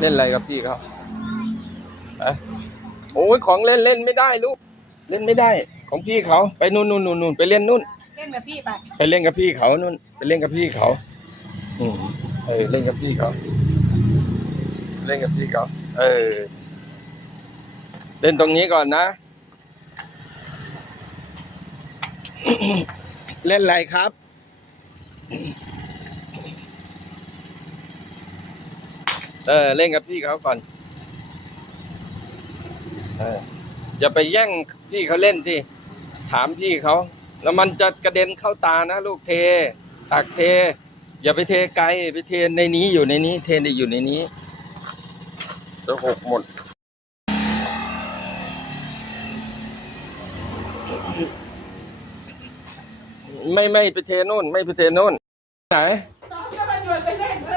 เล่นอะไรกับพี่เขาอะโอ้ยของเล่นเล่นไม่ได้ลูก เล่นไม่ได้ ของพี่เขาไปนู่นนู่นนู่นนู่นไปเล่นนู่น เล่นกับพี่ไป ไปเล่นกับพี่เขานู่น ไปเล่นกับพี่เขา อืมเออเล่นกับพี่เขา เล่นกับพี่เขา เออ เล่นตรงนี้ก่อนนะ เล่นอะไรครับ เออเล่นกับพี่เขาก่อนเอออย่าไปแย่งพี่เขาเล่นสิถามพี่เขา แล้วมันจะกระเด็นเข้าตานะ ลูกเท ตักเท อย่าไปเทไกลไปเทในนี้อยู่ในนี้ เทในอยู่ในนี้จะหกหมดไม่ไม่ไปเทนู่น ไม่ไปเทนู่นไหน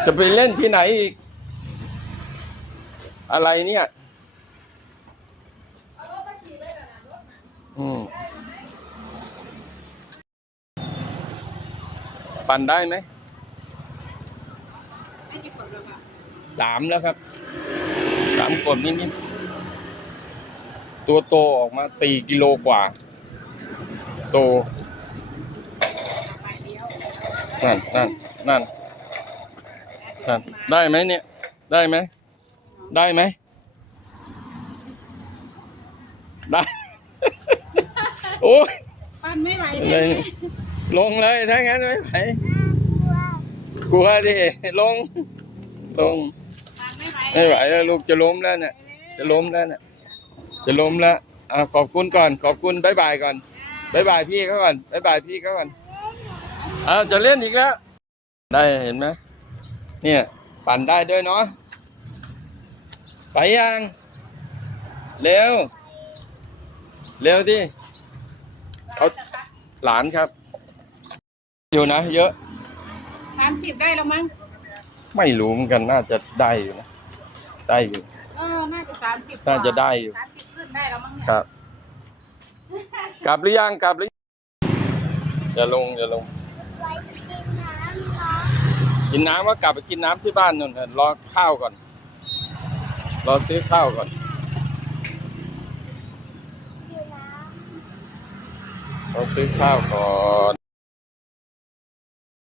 จะไปเล่นที่ไหนอีก อะไรเนี่ย อืม ปั่นได้ไหมสามแล้วครับ สามกดนิดนิดๆ ตัวโตออกมาสี่กิโลกว่า โต นั่นนั่นนั่นนั่น ได้ไหมเนี่ย ได้ไหม ได้ไหม ได้ โอ้ยปั้นไม่ไหวเลเลยยลงเลย ถ้างั้นไม่ไหว กลัวดิ ลง ลงปั้นไม่ไหวไม่ไหวแล้วลูกจะล้มแล้วเนี่ย จะล้มแล้วเนี่ย จะล้มแล้วอ่าขอบคุณก่อน ขอบคุณบายบายก่อนบายบายพี่เขาก่อนบายบายพี่เขาก่อนอ้าวจะเล่นอีกแล้ว ได้เห็นไหมเนี่ย ปั่นได้ด้วยเนาะ ไปยังเร็ว เร็วดิเขาหลานครับ อยู่นะเยอะสามสิบได้แล้วมั้งไม่รู้เหมือนกันน่าจะได้อยู่นะได้อยู่ เออน่าจะสามสิบน่าจะได้อยู่ สามสิบขึ้นได้แล้วมั้งเนี่ยครับ กลับหรือยังกลับหรือยังอย่าลงอย่าลง กินน้ำว่ากลับไปกินน้ำที่บ้านนู่นน่ะรอข้าวก่อน รอซื้อข้าวก่อน รอซื้อข้าวก่อน